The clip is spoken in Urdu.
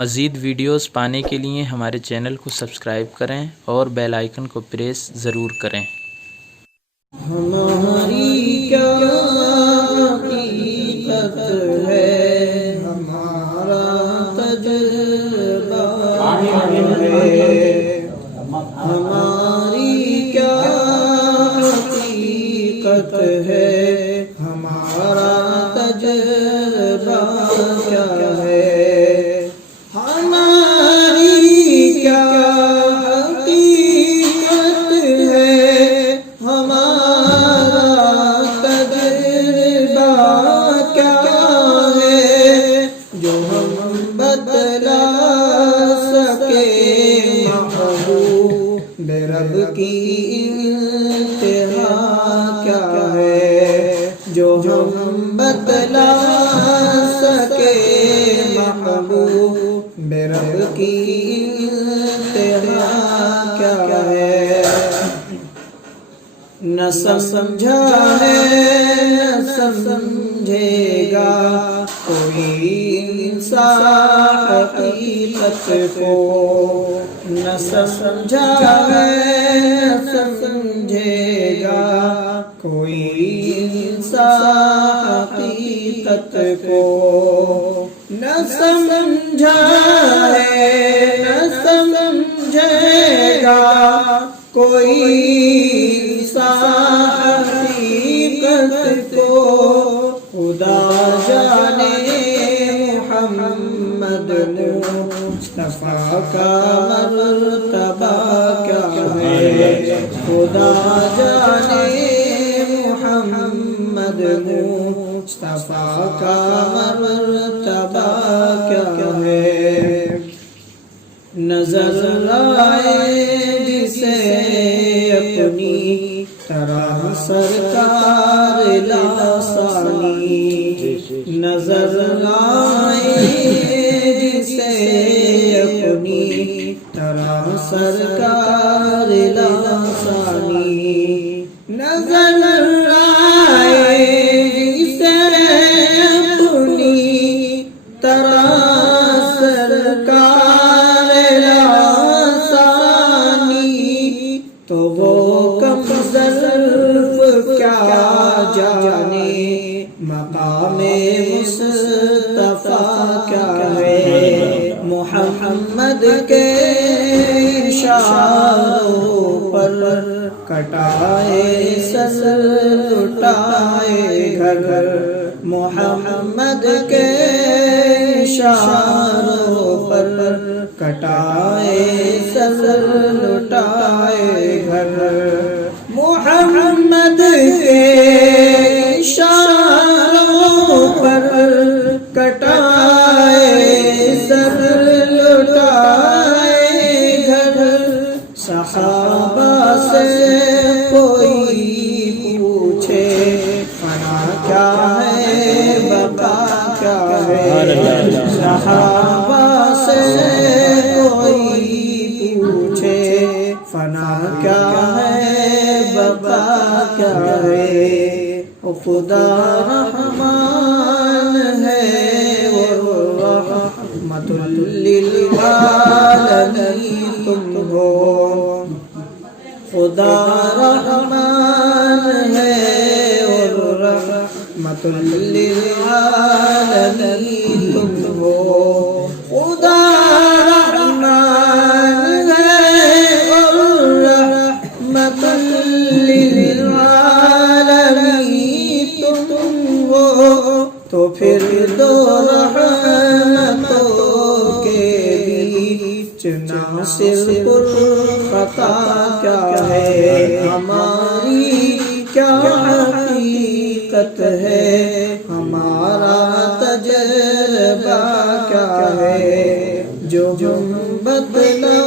مزید ویڈیوز پانے کے لیے ہمارے چینل کو سبسکرائب کریں اور بیل آئیکن کو پریس ضرور کریں۔ ہماری کیا حقیقت ہے، ہمارا تجربہ ہے، ہماری کیا حقیقت ہے، ہمارا تجربہ کیا ہے، ہماری کیا حقیقت ہے، ہمارا تجربہ کیا ہے، جو ہم بتلا سکے محبوب رب کی انتہا کیا ہے، جو ہم بتلا سکے محبوب رب کی انتہا کیا ہے، نہ سمجھا ہے نہ سمجھے گا کوئی انسان حقیقت کو، نہ سمجھا ہے نہ سمجھے گا کوئی انسان حقیقت کو، نہ سمجھا ہے نہ سمجھے گا کوئی حقیقت کو، خدا جانے محمد مصطفیٰ کا مرتبہ کیا ہے، خدا جانے محمد مصطفیٰ کا مرتبہ کیا ہے، نظر آئے جسے اپنی طرح سرکار لاسانی، نظر آئے جسے اپنی طرح سرکار لاسانی، نظر آئے جسے اپنی طرح سرکار لاسانی، تو وہ کم ظرف کیا جانے مقام مصطفیٰ کیا ہے، محمد کے اشاروں پر کٹائے سر لٹائے گھر، محمد کے اشاروں پر کٹائے سر لٹائے گھر، محمد کے اشاروں پر کٹائے سر لٹائے گھر، صحابہ سے کوئی پوچھے فنا کیا ہے بقا کیا ہے، صحابہ سے کوئی پوچھے فنا کیا ہے بقا کیا ہے، خدا رحمان ہے اور رحمت للعالمین تم ہو، خدا رحمان ہے اور رحمت للعالمین تم ہو، خدا رحمان ہے اور رحمت للعالمین تم ہو، تو پھر دو رحمتوں کے بیچ ناصر خطا کیا ہے، ہماری کیا حقیقت ہے، ہمارا تجربہ کیا ہے، جو ہم بتلا